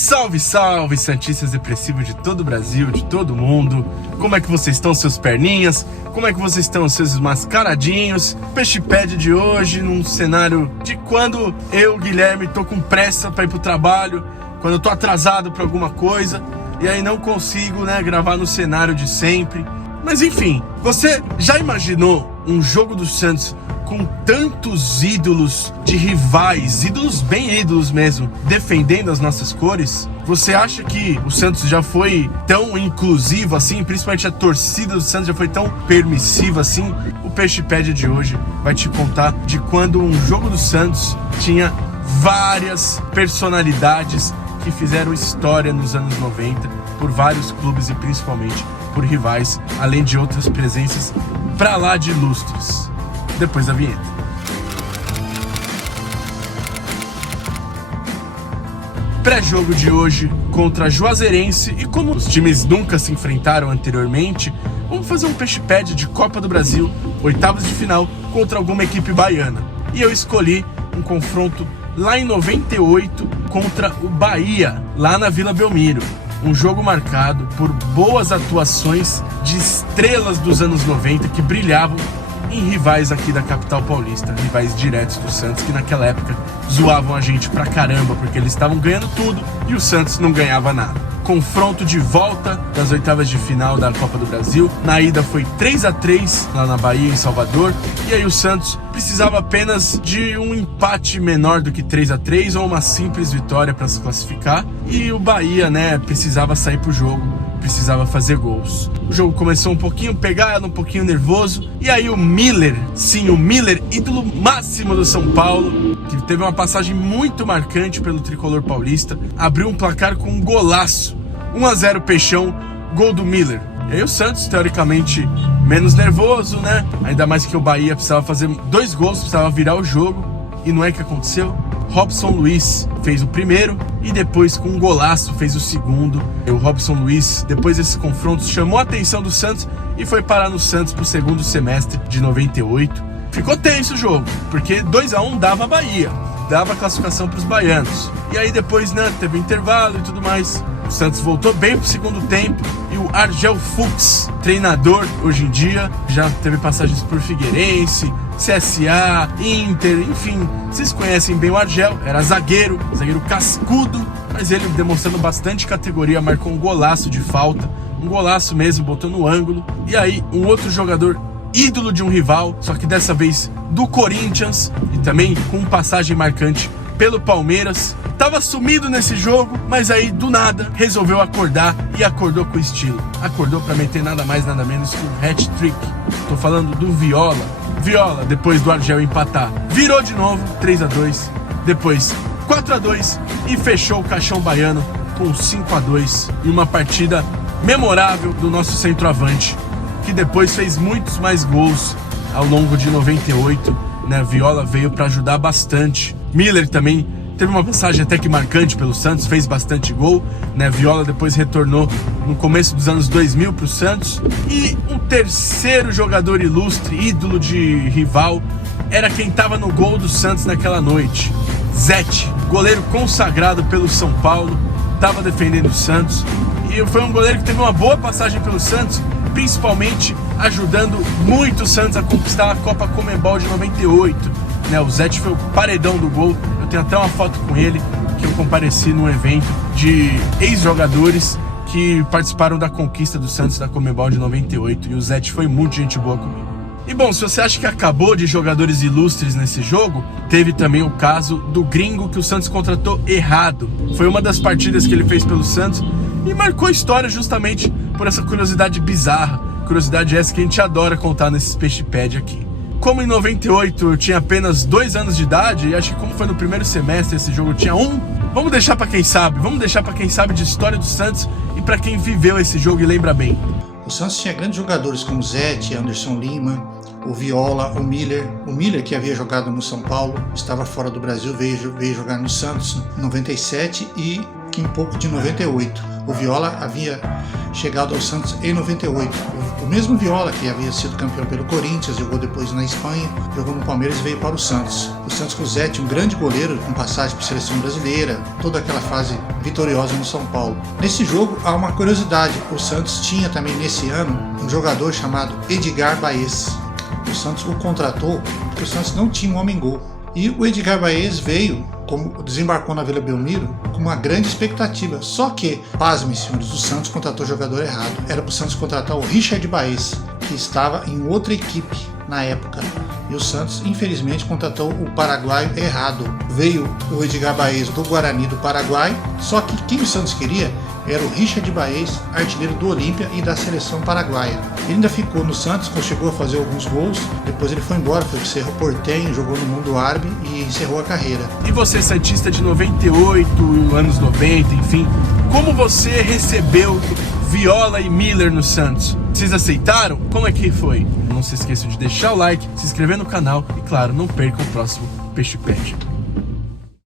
Salve, salve, santistas depressivos de todo o Brasil, de todo mundo. Como é que vocês estão, seus perninhas? Como é que vocês estão, seus mascaradinhos? Peixepad de hoje, num cenário de quando eu, Guilherme, tô com pressa pra ir pro trabalho, quando eu tô atrasado pra alguma coisa, e aí não consigo, gravar no cenário de sempre. Mas enfim, você já imaginou um jogo do Santos com tantos ídolos de rivais, ídolos bem ídolos mesmo, defendendo as nossas cores? Você acha que o Santos já foi tão inclusivo assim, principalmente a torcida do Santos já foi tão permissiva assim? O Peixepad de hoje vai te contar de quando um jogo do Santos tinha várias personalidades que fizeram história nos anos 90 por vários clubes e principalmente por rivais, além de outras presenças pra lá de ilustres. Depois da vinheta. Pré-jogo de hoje contra Juazeirense, e como os times nunca se enfrentaram anteriormente, vamos fazer um Peixepad de Copa do Brasil, oitavas de final, contra alguma equipe baiana. E eu escolhi um confronto lá em 98 contra o Bahia, lá na Vila Belmiro. Um jogo marcado por boas atuações de estrelas dos anos 90 que brilhavam em rivais aqui da capital paulista, rivais diretos do Santos, que naquela época zoavam a gente pra caramba, porque eles estavam ganhando tudo e o Santos não ganhava nada. Confronto de volta das oitavas de final da Copa do Brasil. Na ida foi 3-3 lá na Bahia, em Salvador, e aí o Santos precisava apenas de um empate menor do que 3-3 ou uma simples vitória para se classificar, e o Bahia, precisava sair pro jogo, precisava fazer gols. O jogo começou um pouquinho pegado, um pouquinho nervoso, e aí o Miller, sim, o Miller, ídolo máximo do São Paulo, que teve uma passagem muito marcante pelo tricolor paulista, abriu um placar com um golaço. 1-0 Peixão, gol do Miller. E aí o Santos, teoricamente, menos nervoso, Ainda mais que o Bahia precisava fazer 2 gols, precisava virar o jogo, e não é que aconteceu? Robson Luiz fez o primeiro e depois com um golaço fez o segundo. O Robson Luiz, depois desses confrontos, chamou a atenção do Santos e foi parar no Santos pro segundo semestre de 98. Ficou tenso o jogo, porque 2-1 dava a Bahia, dava a classificação pros baianos. E aí depois, teve intervalo e tudo mais. O Santos voltou bem pro segundo tempo e o Argel Fuchs, treinador hoje em dia, já teve passagens por Figueirense, CSA, Inter, enfim, vocês conhecem bem o Argel, era zagueiro cascudo, mas ele demonstrando bastante categoria, marcou um golaço de falta, um golaço mesmo, botou no ângulo. E aí um outro jogador ídolo de um rival, só que dessa vez do Corinthians, e também com passagem marcante pelo Palmeiras, tava sumido nesse jogo, mas aí do nada resolveu acordar, e acordou com estilo. Acordou para meter nada mais nada menos que um hat-trick. Tô falando do Viola. Viola, depois do Argel empatar, virou de novo 3-2, depois 4-2 e fechou o caixão baiano com 5-2 em uma partida memorável do nosso centroavante, que depois fez muitos mais gols ao longo de 98, Viola veio para ajudar bastante. Miller também teve uma passagem até que marcante pelo Santos, fez bastante gol, Viola depois retornou no começo dos anos 2000 para o Santos. E um terceiro jogador ilustre, ídolo de rival, era quem estava no gol do Santos naquela noite. Zete, goleiro consagrado pelo São Paulo, estava defendendo o Santos. E foi um goleiro que teve uma boa passagem pelo Santos, principalmente ajudando muito o Santos a conquistar a Copa Conmebol de 98. O Zete foi o paredão do gol. Eu tenho até uma foto com ele, que eu compareci num evento de ex-jogadores que participaram da conquista do Santos da Conmebol de 98, e o Zete foi muito gente boa comigo. E bom, se você acha que acabou de jogadores ilustres nesse jogo, teve também o caso do Gringo, que o Santos contratou errado. Foi uma das partidas que ele fez pelo Santos e marcou história justamente por essa curiosidade bizarra, curiosidade essa que a gente adora contar nesses Peixepad aqui. Como em 98 eu tinha apenas 2 anos de idade, e acho que como foi no primeiro semestre esse jogo eu tinha 1, vamos deixar pra quem sabe de história do Santos e pra quem viveu esse jogo e lembra bem. O Santos tinha grandes jogadores como Zete, Anderson Lima, o Viola, o Miller que havia jogado no São Paulo, estava fora do Brasil, veio jogar no Santos em 97 e pouquinho pouco de 98. O Viola havia chegado ao Santos em 98. O mesmo Viola que havia sido campeão pelo Corinthians, jogou depois na Espanha, jogou no Palmeiras e veio para o Santos. O Santos com o Zete, um grande goleiro com passagem por seleção brasileira, toda aquela fase vitoriosa no São Paulo. Nesse jogo há uma curiosidade, o Santos tinha também nesse ano um jogador chamado Edgar Baez. O Santos o contratou porque o Santos não tinha um homem-gol. E o Edgar Baez veio, desembarcou na Vila Belmiro com uma grande expectativa. Só que, pasmem senhores, o Santos contratou o jogador errado. Era para o Santos contratar o Richard Baez, que estava em outra equipe na época. E o Santos, infelizmente, contratou o paraguaio errado. Veio o Edgar Baez do Guarani do Paraguai, só que quem o Santos queria era o Richard Baez, artilheiro do Olímpia e da seleção paraguaia. Ele ainda ficou no Santos, chegou a fazer alguns gols, depois ele foi embora, foi pro Cerro Porteño, jogou no mundo árabe e encerrou a carreira. E você, santista de 98, anos 90, enfim, como você recebeu Viola e Miller no Santos? Vocês aceitaram? Como é que foi? Não se esqueçam de deixar o like, se inscrever no canal e, claro, não percam o próximo Peixe Pet.